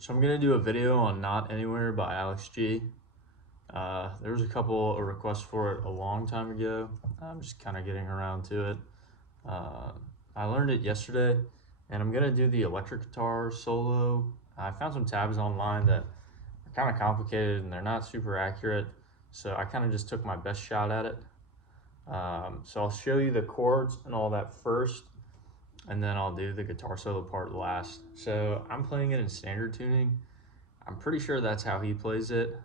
So I'm gonna do a video on Not Anywhere by Alex G. There was a couple of requests for it a long time ago. I'm just kind of getting around to it. I learned it yesterday, and I'm gonna do the electric guitar solo. I found some tabs online that are kind of complicated and they're not super accurate, so I kind of just took my best shot at it. So I'll show you the chords and all that first, and then I'll do the guitar solo part last. So I'm playing it in standard tuning. I'm pretty sure that's how he plays it.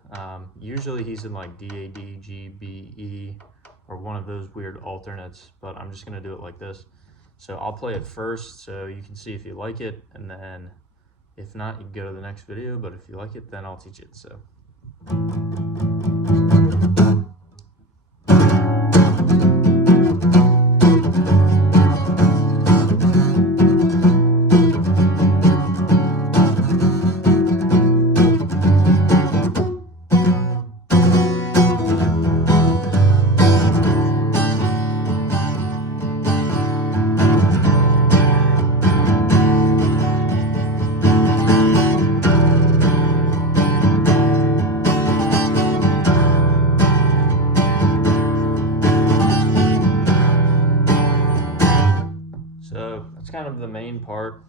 Usually he's in like D, A, D, G, B, E, or one of those weird alternates, but I'm just gonna do it like this. So I'll play it first so you can see if you like it, and then if not, you can go to the next video, but if you like it, then I'll teach it. So. So that's kind of the main part.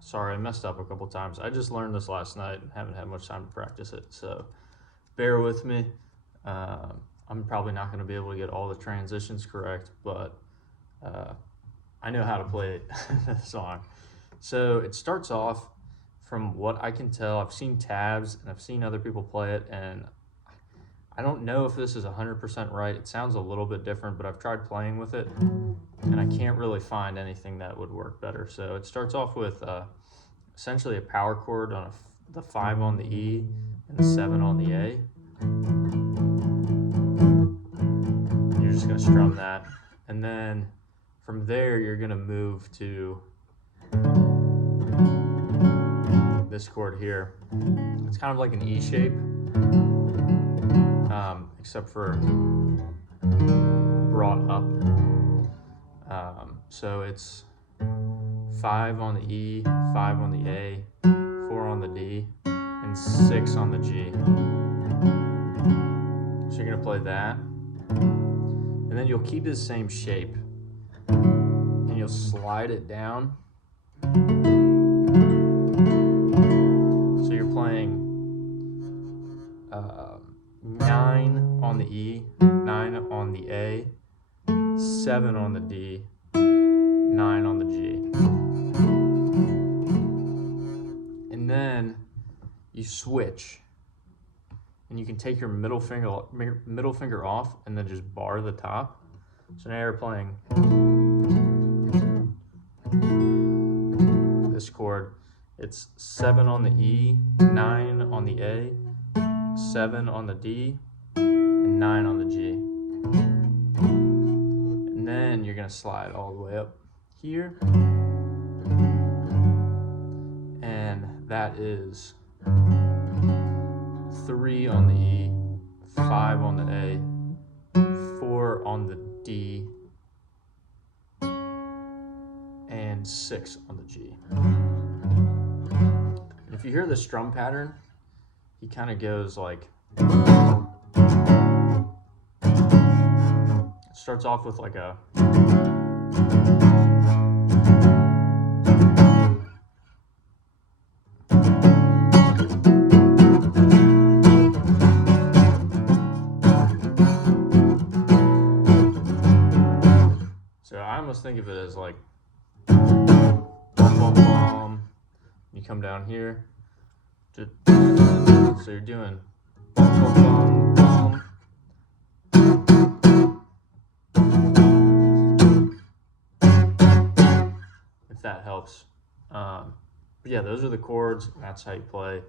Sorry, I messed up a couple times. I just learned this last night and haven't had much time to practice it, so bear with me. I'm probably not going to be able to get all the transitions correct, but I know how to play the song. So it starts off, from what I can tell, I've seen tabs and I've seen other people play it, and I don't know if this is 100% right. It sounds a little bit different, but I've tried playing with it and I can't really find anything that would work better. So it starts off with essentially a power chord on the 5 on the E and the 7 on the A. And you're just gonna strum that. And then from there, you're gonna move to this chord here. It's kind of like an E shape, except for brought up. So it's 5 on the E, 5 on the A, 4 on the D, and 6 on the G. So you're gonna play that, and then you'll keep the same shape, and you'll slide it down. So you're playing 9 on the E, 9 on the A, 7 on the D, 9 on the G. And then you switch, and you can take your middle finger off and then just bar the top. So now you're playing this chord. It's 7 on the E, 9 on the A, 7 on the D, and 9 on the G. And then you're gonna slide all the way up here, and that is 3 on the E, 5 on the A, 4 on the D, and 6 on the G. And if you hear the strum pattern, he kind of goes like, it starts off with like a, so I almost think of it as like, bum, bum, bum. You come down here, so you're doing bum, bum, bum, bum. If that helps. But yeah, those are the chords. That's how you play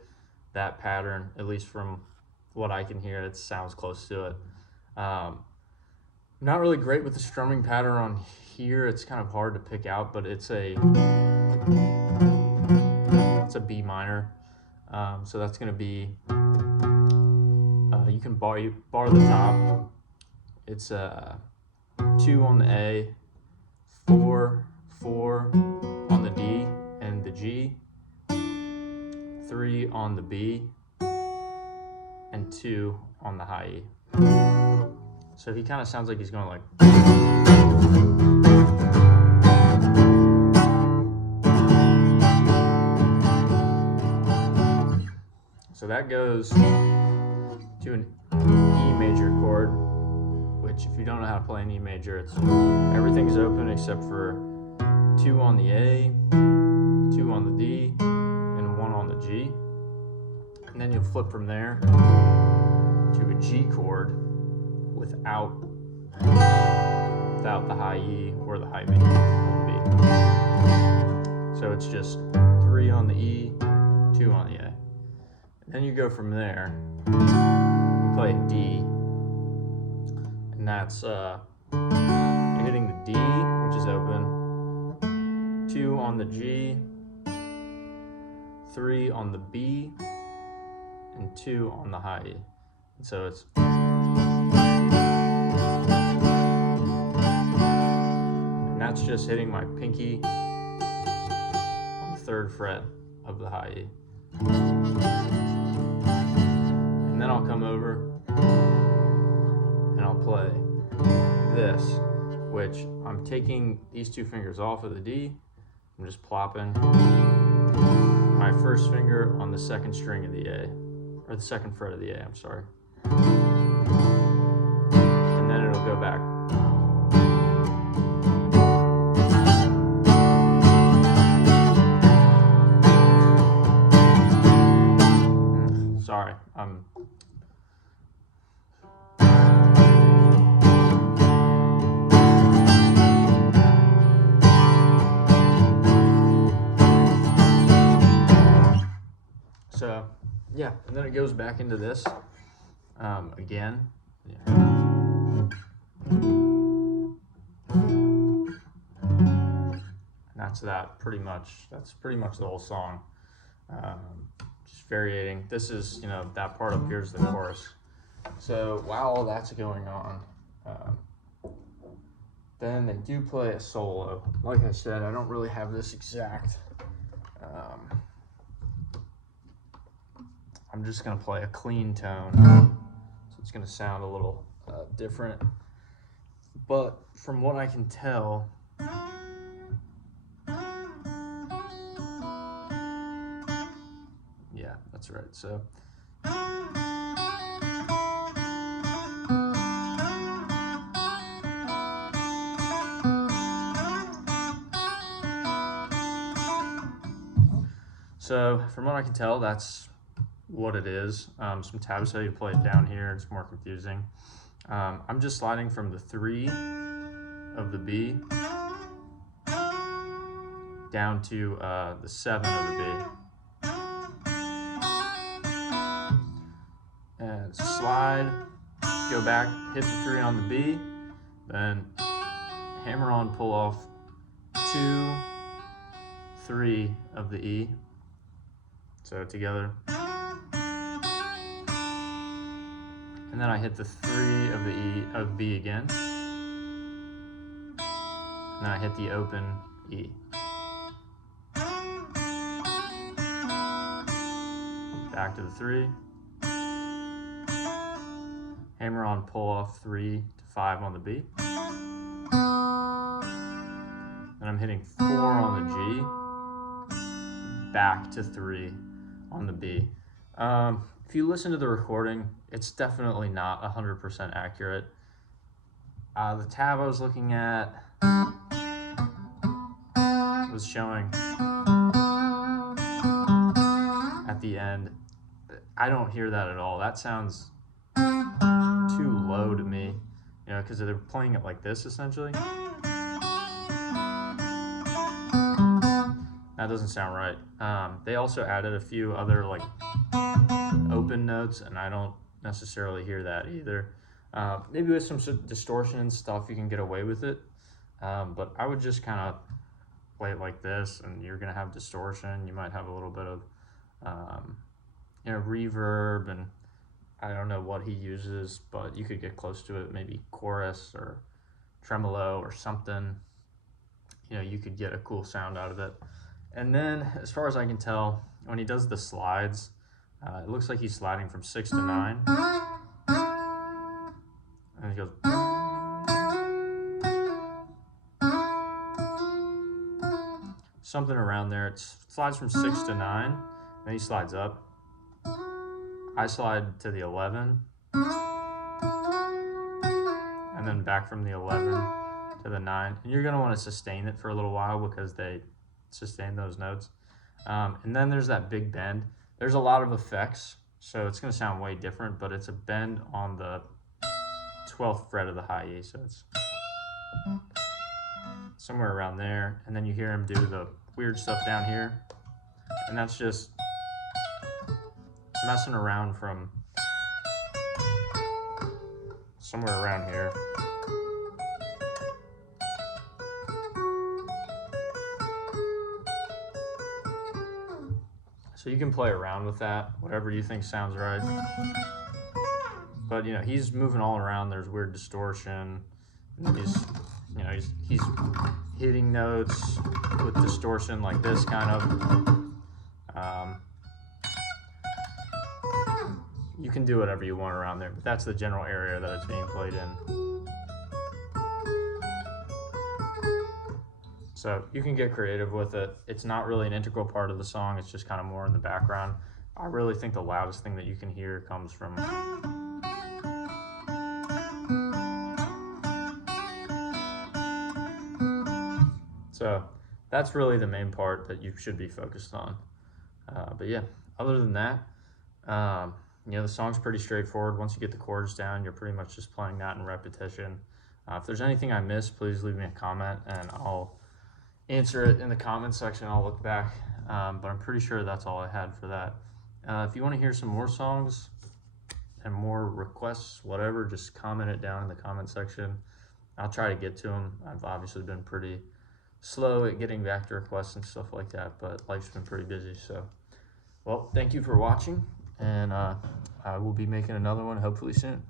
that pattern, at least from what I can hear. It sounds close to it. Not really great with the strumming pattern on here. It's kind of hard to pick out, but it's a B minor. So that's going to be, you can bar the top. It's 2 on the A, 4 on the D and the G, 3 on the B, and 2 on the high E. So he kind of sounds like he's going like. So that goes to an E major chord, which if you don't know how to play an E major, it's everything's open except for 2 on the A, 2 on the D, and 1 on the G. And then you'll flip from there to a G chord without the high E or the high B. So it's just 3 on the E, 2 on the A. And then you go from there, you play a D, and that's you're hitting the D, which is open, 2 on the G, 3 on the B, and 2 on the high E. And so it's, and that's just hitting my pinky on the 3rd fret of the high E. And then I'll come over and I'll play this, which I'm taking these 2 fingers off of the D. I'm just plopping my 1st finger on the 2nd string of the A, or the 2nd fret of the A, I'm sorry. And then it'll go back. Sorry, so yeah, and then it goes back into this again. Yeah. And that's that pretty much. That's pretty much the whole song. Just variating. This is, you know, that part up here is the chorus. So while all that's going on, then they do play a solo. Like I said, I don't really have this exact. I'm just gonna play a clean tone, so it's gonna sound a little different. But from what I can tell, yeah, that's right. So. So from what I can tell, that's what it is. Some tabs tell you to play it down here. It's more confusing. I'm just sliding from the 3 of the B down to the 7 of the B. And slide, go back, hit the 3 on the B, then hammer on, pull off 2, 3 of the E. So together. And then I hit the 3 of the E of B again. And then I hit the open E. Back to the 3. Hammer on, pull off 3 to 5 on the B. And I'm hitting 4 on the G. Back to 3 on the B. If you listen to the recording, it's definitely not 100% accurate. The tab I was looking at was showing at the end. I don't hear that at all. That sounds too low to me, you know, because they're playing it like this essentially. That doesn't sound right. They also added a few other like open notes, and I don't necessarily hear that either. Maybe with some distortion and stuff you can get away with it, but I would just kind of play it like this, and you're gonna have distortion. You might have a little bit of you know, reverb, and I don't know what he uses, but you could get close to it, maybe chorus or tremolo or something. You know, you could get a cool sound out of it. And then, as far as I can tell, when he does the slides, it looks like he's sliding from 6 to 9. And he goes, something around there. It slides from 6 to 9, then he slides up. I slide to the 11, and then back from the 11 to the 9. And you're going to want to sustain it for a little while because they sustain those notes. And then there's that big bend. There's a lot of effects, so it's going to sound way different, but it's a bend on the 12th fret of the high E, so it's somewhere around there. And then you hear him do the weird stuff down here, and that's just messing around from somewhere around here. So you can play around with that, whatever you think sounds right. But you know, he's moving all around. There's weird distortion. He's hitting notes with distortion like this kind of. You can do whatever you want around there, but that's the general area that it's being played in. So you can get creative with it. It's not really an integral part of the song. It's just kind of more in the background. I really think the loudest thing that you can hear comes from so that's really the main part that you should be focused on. But yeah, other than that, you know, the song's pretty straightforward. Once you get the chords down, you're pretty much just playing that in repetition. If there's anything I missed, please leave me a comment and I'll answer it in the comment section. I'll look back, but I'm pretty sure that's all I had for that. If you want to hear some more songs and more requests, whatever, just comment it down in the comment section. I'll try to get to them. I've obviously been pretty slow at getting back to requests and stuff like that, but life's been pretty busy. So, well, thank you for watching, and I will be making another one hopefully soon.